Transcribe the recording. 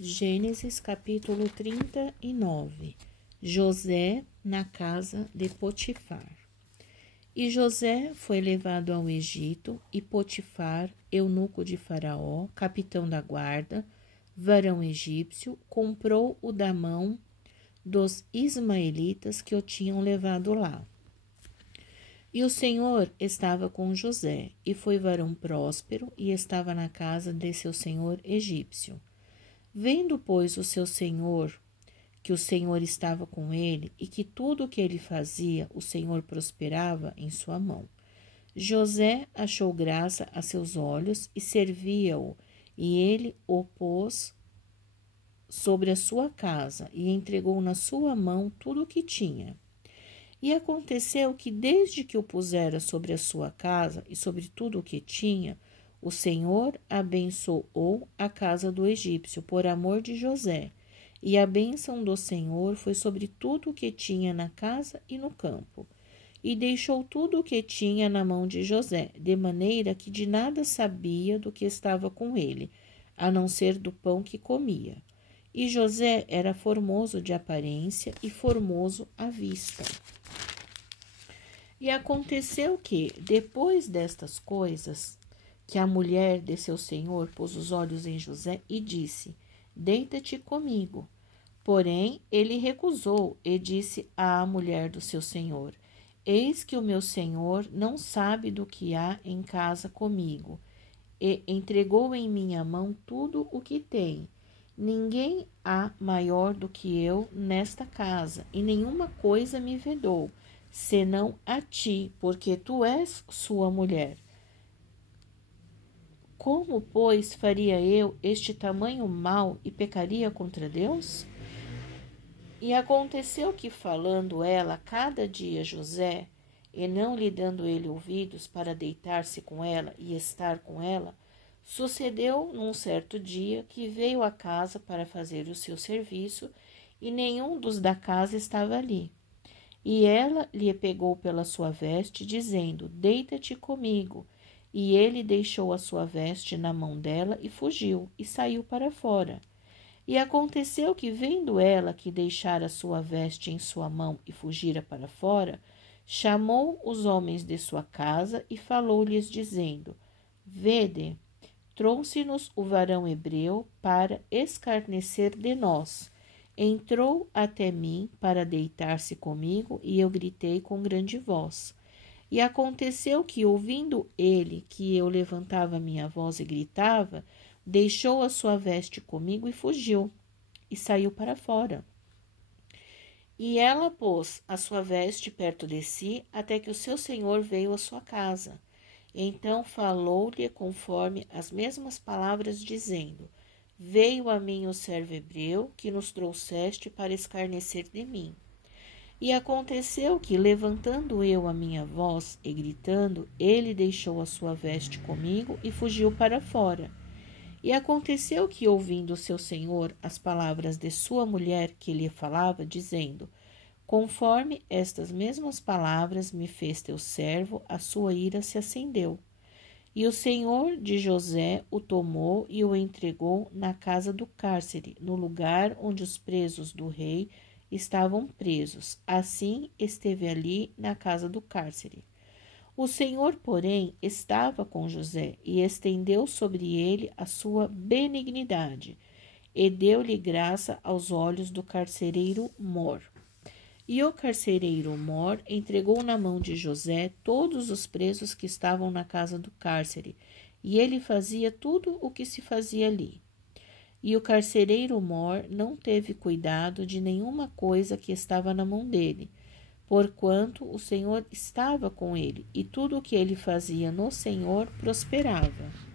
Gênesis capítulo 39. José na casa de Potifar. E José foi levado ao Egito, e Potifar, eunuco de Faraó, capitão da guarda, varão egípcio, comprou-o da mão dos ismaelitas que o tinham levado lá. E o Senhor estava com José, e foi varão próspero, e estava na casa de seu senhor egípcio. Vendo, pois, o seu senhor, que o Senhor estava com ele, e que tudo o que ele fazia, o Senhor prosperava em sua mão, José achou graça a seus olhos e servia-o, e ele o pôs sobre a sua casa, e entregou na sua mão tudo o que tinha. E aconteceu que, desde que o pusera sobre a sua casa e sobre tudo o que tinha, o Senhor abençoou a casa do egípcio por amor de José, e a bênção do Senhor foi sobre tudo o que tinha na casa e no campo. E deixou tudo o que tinha na mão de José, de maneira que de nada sabia do que estava com ele, a não ser do pão que comia. E José era formoso de aparência e formoso à vista. E aconteceu que, depois destas coisas, que a mulher de seu senhor pôs os olhos em José e disse: Deita-te comigo. Porém, ele recusou e disse à mulher do seu senhor: Eis que o meu senhor não sabe do que há em casa comigo, e entregou em minha mão tudo o que tem. Ninguém há maior do que eu nesta casa, e nenhuma coisa me vedou, senão a ti, porque tu és sua mulher. Como, pois, faria eu este tamanho mal e pecaria contra Deus? E aconteceu que, falando ela cada dia a José, e não lhe dando ele ouvidos para deitar-se com ela e estar com ela, sucedeu num certo dia que veio à casa para fazer o seu serviço, e nenhum dos da casa estava ali. E ela lhe pegou pela sua veste, dizendo: Deita-te comigo. E ele deixou a sua veste na mão dela e fugiu, e saiu para fora. E aconteceu que, vendo ela que deixara a sua veste em sua mão e fugira para fora, chamou os homens de sua casa e falou-lhes, dizendo: Vede, trouxe-nos o varão hebreu para escarnecer de nós. Entrou até mim para deitar-se comigo, e eu gritei com grande voz. E aconteceu que, ouvindo ele que eu levantava minha voz e gritava, deixou a sua veste comigo e fugiu, e saiu para fora. E ela pôs a sua veste perto de si, até que o seu senhor veio à sua casa. Então falou-lhe conforme as mesmas palavras, dizendo: Veio a mim o servo hebreu, que nos trouxeste para escarnecer de mim. E aconteceu que, levantando eu a minha voz e gritando, ele deixou a sua veste comigo e fugiu para fora. E aconteceu que, ouvindo seu senhor as palavras de sua mulher que lhe falava, dizendo: Conforme estas mesmas palavras me fez teu servo, a sua ira se acendeu. E o senhor de José o tomou e o entregou na casa do cárcere, no lugar onde os presos do rei estavam presos. Assim esteve ali na casa do cárcere. O Senhor, porém, estava com José e estendeu sobre ele a sua benignidade e deu-lhe graça aos olhos do carcereiro Mor. E o carcereiro Mor entregou na mão de José todos os presos que estavam na casa do cárcere, e ele fazia tudo o que se fazia ali. E o carcereiro Mor não teve cuidado de nenhuma coisa que estava na mão dele, porquanto o Senhor estava com ele, e tudo o que ele fazia no Senhor prosperava.